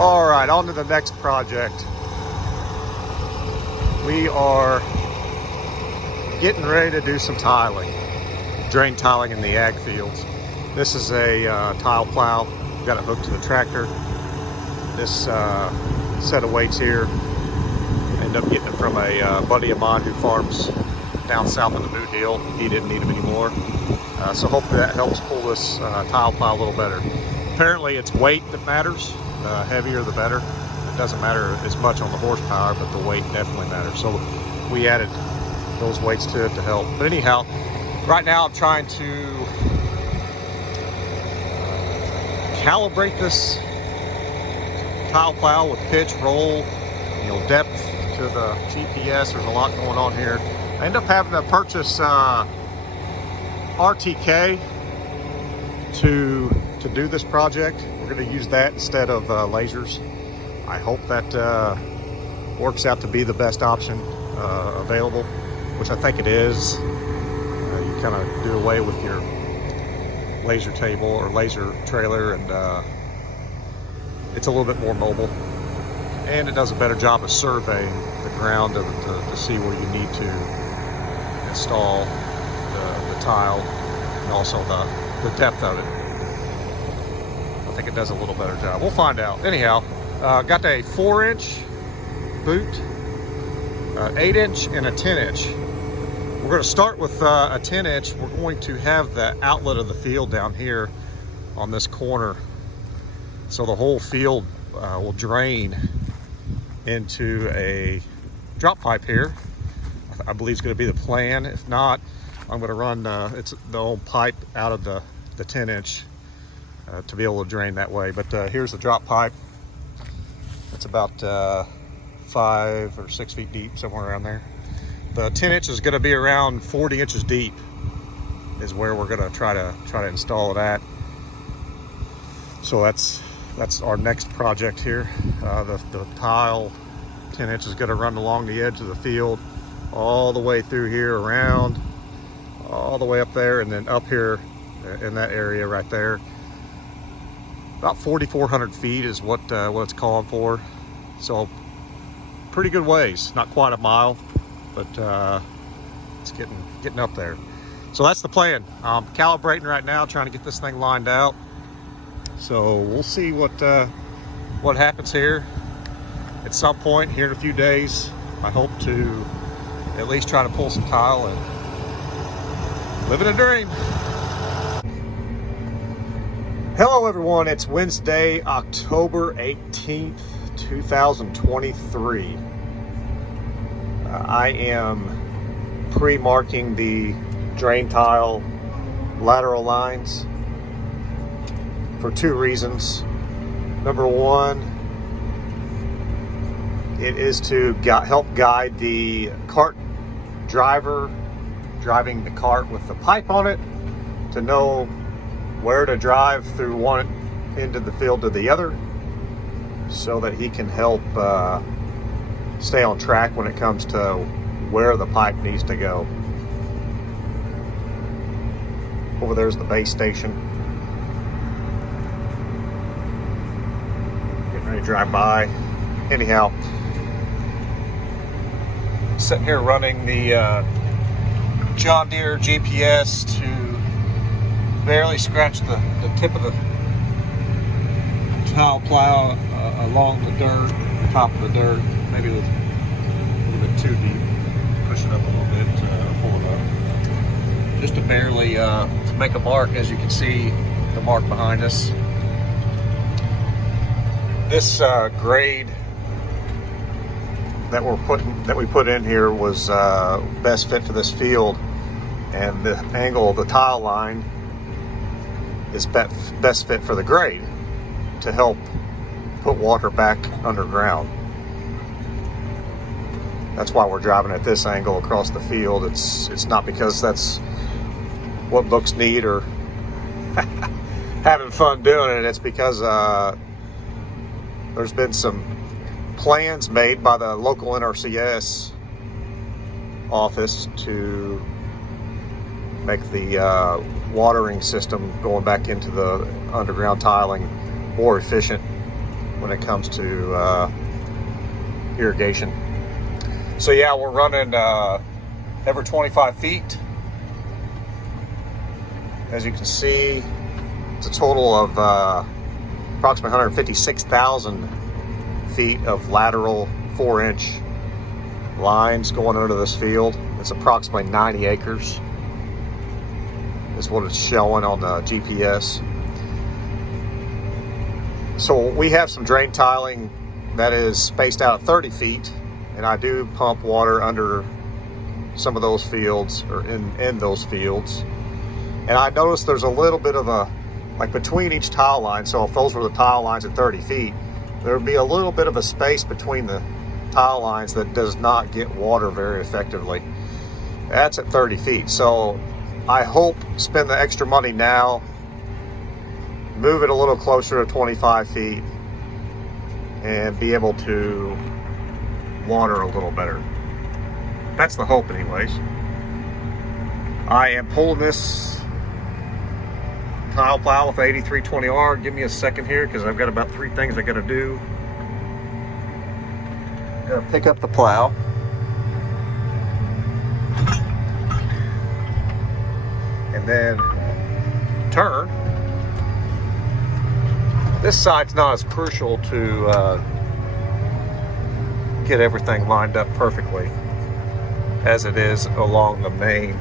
All right, on to the next project. We are getting ready to do some tiling, drain tiling in the ag fields. This is a tile plow. We've got it hooked to the tractor. This set of weights here, I ended up getting it from a buddy of mine who farms down south in the Boot Hill. He didn't need them anymore. So hopefully that helps pull this tile plow a little better. Apparently it's weight that matters. The heavier the better. It doesn't matter as much on the horsepower, but the weight definitely matters. So we added those weights to it to help. But anyhow, right now I'm trying to calibrate this tile plow with pitch, roll, depth to the GPS. There's a lot going on here. I ended up having to purchase RTK to do this project. We're going to use that instead of lasers. I hope that works out to be the best option available, which I think it is. You kind of do away with your laser table or laser trailer, and it's a little bit more mobile, and it does a better job of surveying the ground to see where you need to install the tile, and also the depth of it. I think it does a little better job. We'll find out. Anyhow, got a 4-inch boot, 8-inch, and a 10-inch. We're going to start with a 10-inch. We're going to have the outlet of the field down here on this corner, so the whole field will drain into a drop pipe here. I believe it's going to be the plan. If not, I'm going to run it's the old pipe out of the 10-inch to be able to drain that way. But here's the drop pipe. It's about 5 or 6 feet deep, somewhere around there. The 10-inch is going to be around 40 inches deep, is where we're going to try to install it at. So that's our next project here. The tile 10-inch is going to run along the edge of the field, all the way through here, around, all the way up there, and then up here in that area right there. About 4,400 feet is what it's calling for. So pretty good ways. Not quite a mile, but it's getting up there. So that's the plan. I'm calibrating right now, trying to get this thing lined out. So we'll see what happens here. At some point here in a few days, I hope to at least try to pull some tile and living a dream. Hello everyone, it's Wednesday, October 18th, 2023. I am pre-marking the drain tile lateral lines for 2 reasons. Number one, it is to help guide the cart driver driving the cart with the pipe on it to know where to drive through one end of the field to the other, so that he can help stay on track when it comes to where the pipe needs to go. Over there's the base station. Getting ready to drive by. Anyhow, sitting here running the John Deere GPS to barely scratch the tip of the tile plow along the dirt, the top of the dirt. Maybe it was a little bit too deep. Push it up a little bit, pull it up. Just to barely make a mark. As you can see, the mark behind us. This grade that we put in here was best fit for this field, and the angle of the tile line is best fit for the grade to help put water back underground. That's why we're driving at this angle across the field. It's not because that's what looks neat or having fun doing it. It's because there's been some plans made by the local NRCS office to make the watering system going back into the underground tiling more efficient when it comes to irrigation. So yeah, we're running every 25 feet. As you can see, it's a total of approximately 156,000 feet of lateral 4-inch lines going under this field. It's approximately 90 acres is what it's showing on the GPS. So we have some drain tiling that is spaced out at 30 feet, and I do pump water under some of those fields, or in those fields. And I noticed there's a little bit of a, like between each tile line, so if those were the tile lines at 30 feet, there would be a little bit of a space between the tile lines that does not get water very effectively. That's at 30 feet. So I hope spend the extra money now, move it a little closer to 25 feet, and be able to water a little better. That's the hope anyways. I am pulling this tile plow with the 8320R. Give me a second here because I've got about 3 things I gotta do. Gotta pick up the plow. And then turn. This side's not as crucial to get everything lined up perfectly as it is along the main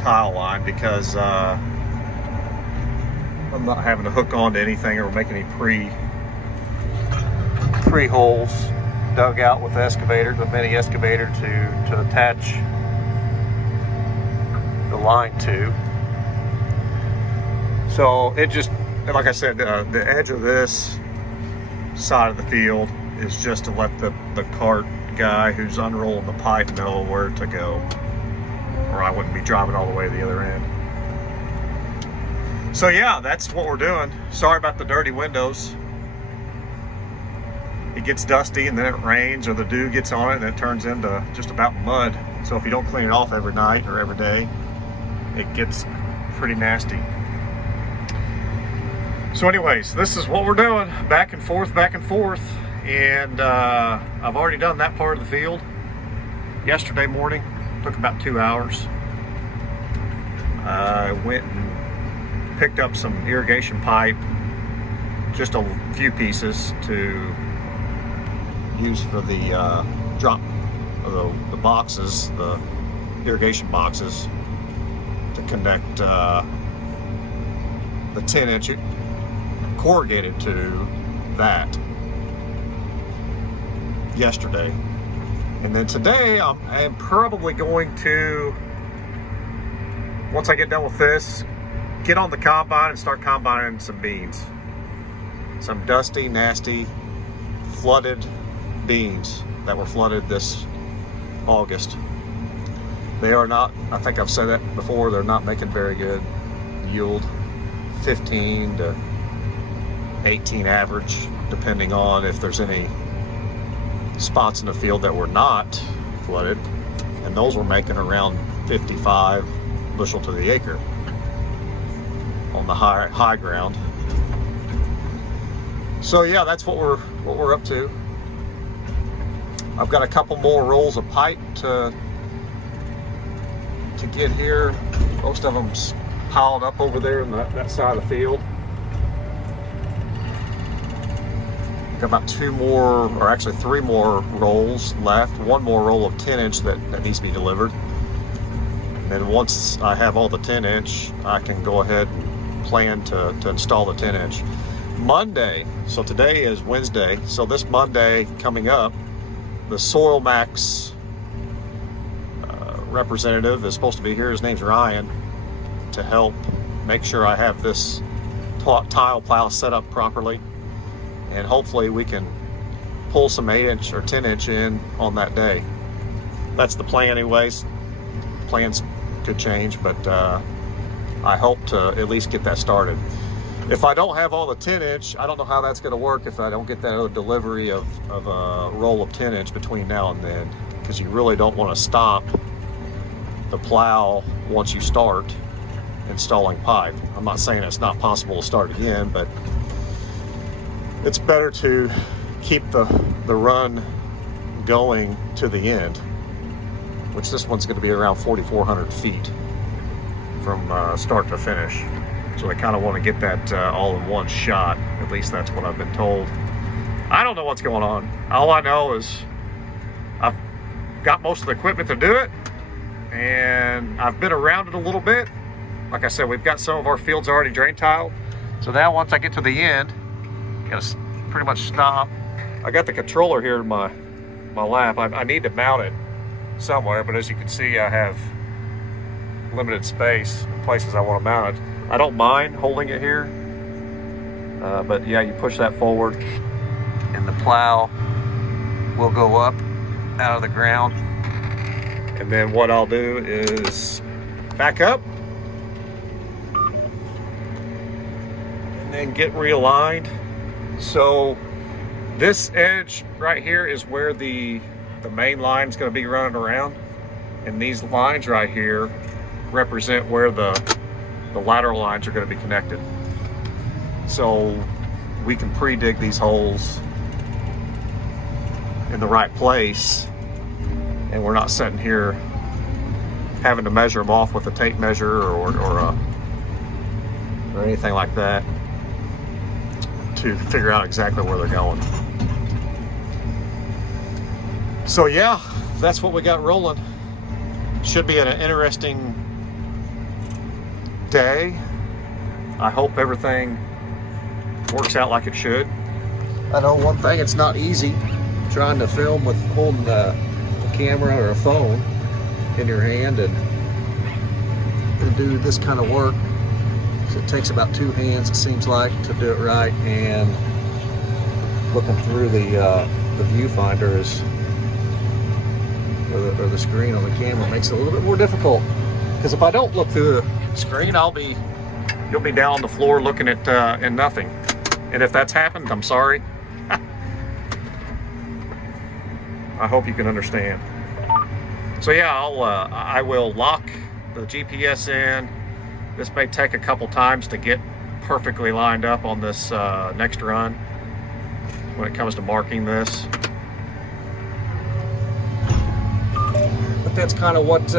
tile line, because I'm not having to hook onto anything or make any pre-holes dug out with the excavator, the mini excavator to attach the line to. So it just, like I said, the edge of this side of the field is just to let the cart guy who's unrolling the pipe know where to go, or I wouldn't be driving all the way to the other end. So yeah, that's what we're doing. Sorry about the dirty windows. It gets dusty and then it rains, or the dew gets on it and it turns into just about mud. So if you don't clean it off every night or every day, it gets pretty nasty. So anyways, this is what we're doing, back and forth, and I've already done that part of the field yesterday morning. Took about 2 hours. I went and picked up some irrigation pipe, just a few pieces to use for the drop of the boxes, the irrigation boxes, to connect the 10-inch corrugated to that yesterday. And then today I'm probably going to, once I get done with this, get on the combine and start combining some beans. Some dusty, nasty, flooded beans that were flooded this August. They are not, I think I've said that before, they're not making very good yield. 15 to 18 average, depending on if there's any spots in the field that were not flooded, and those were making around 55 bushel to the acre on the high ground. So yeah, that's what we're up to. I've got a couple more rolls of pipe to get here. Most of them's piled up over there in that side of the field. Got about 2 more, or actually 3 more rolls left. 1 more roll of 10-inch that needs to be delivered. And then once I have all the 10-inch, I can go ahead and plan to install the 10-inch. Monday, so today is Wednesday, so this Monday coming up, the SoilMax representative is supposed to be here. His name's Ryan, to help make sure I have this tile plow set up properly. And hopefully we can pull some 8-inch or 10-inch in on that day. That's the plan anyways. Plans could change, but I hope to at least get that started. If I don't have all the 10-inch, I don't know how that's going to work if I don't get that other delivery of a roll of 10-inch between now and then, because you really don't want to stop the plow once you start installing pipe. I'm not saying it's not possible to start again, but it's better to keep the run going to the end, which this one's going to be around 4,400 feet from start to finish. So I kind of want to get that all in one shot. At least that's what I've been told. I don't know what's going on. All I know is I've got most of the equipment to do it, and I've been around it a little bit. Like I said, we've got some of our fields already drain tiled. So now once I get to the end, I gotta pretty much stop. I got the controller here in my lap. I need to mount it somewhere, but as you can see, I have limited space in places I want to mount it. I don't mind holding it here, but yeah, you push that forward and the plow will go up out of the ground. And then what I'll do is back up and then get realigned. So this edge right here is where the main line is going to be running around, and these lines right here represent where the lateral lines are going to be connected. So we can pre-dig these holes in the right place, and we're not sitting here having to measure them off with a tape measure or anything like that to figure out exactly where they're going. So yeah, that's what we got rolling. Should be an interesting day. I hope everything works out like it should. I know one thing, it's not easy trying to film with holding a camera or a phone in your hand and do this kind of work. So it takes about two hands, it seems like, to do it right, and looking through the viewfinder is, or the screen on the camera makes it a little bit more difficult. Because if I don't look through the screen, you'll be down on the floor looking at nothing. And if that's happened, I'm sorry. I hope you can understand. So yeah, I will lock the GPS in. This may take a couple times to get perfectly lined up on this next run when it comes to marking this. But that's kind of what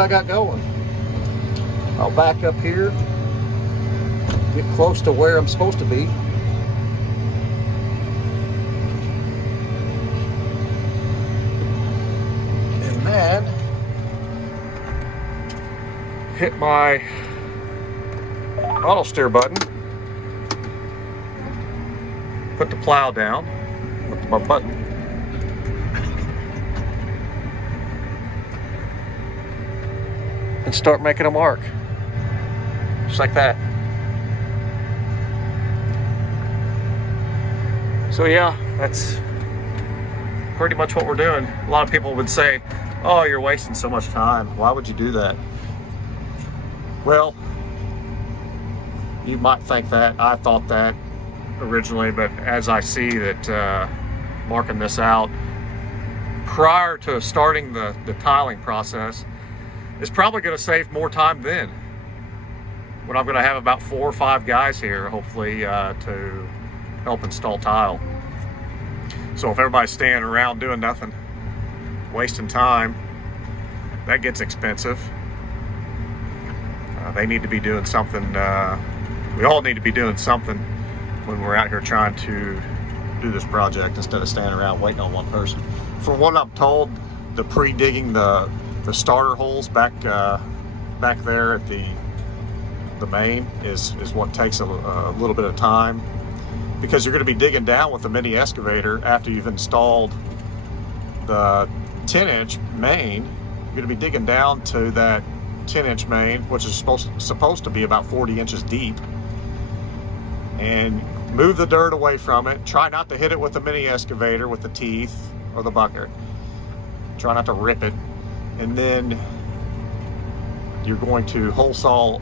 I got going. I'll back up here, get close to where I'm supposed to be. And then hit my auto steer button, put the plow down with my button, and start making a mark. Just like that. So yeah, that's pretty much what we're doing. A lot of people would say, oh, you're wasting so much time. Why would you do that? Well, you might think that. I thought that originally, but as I see that marking this out prior to starting the tiling process is probably going to save more time then, when I'm going to have about 4 or 5 guys here, hopefully, to help install tile. So if everybody's standing around doing nothing, wasting time, that gets expensive. They need to be doing something. We all need to be doing something when we're out here trying to do this project instead of standing around waiting on one person. From what I'm told, the pre-digging the starter holes back there at the main is what takes a little bit of time, because you're going to be digging down with the mini excavator after you've installed the 10-inch main. You're going to be digging down to that 10-inch main, which is supposed to be about 40 inches deep, and move the dirt away from it. Try not to hit it with the mini excavator with the teeth or the bucket. Try not to rip it. And then you're going to hole saw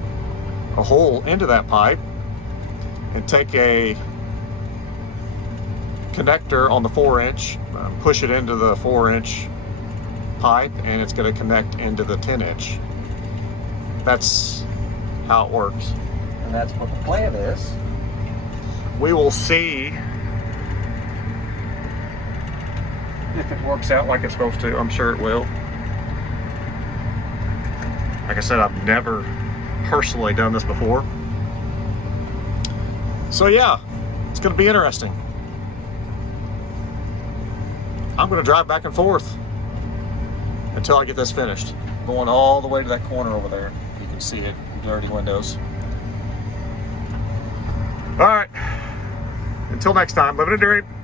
a hole into that pipe and take a connector on the 4-inch, push it into the 4-inch pipe, and it's going to connect into the 10-inch. That's how it works. And that's what the plan is. we will see if it works out like it's supposed to. I'm sure it will. Like I said, I've never personally done this before. So yeah, it's gonna be interesting. I'm gonna drive back and forth until I get this finished. Going all the way to that corner over there. You can see it, dirty windows. All right, until next time, living a dream.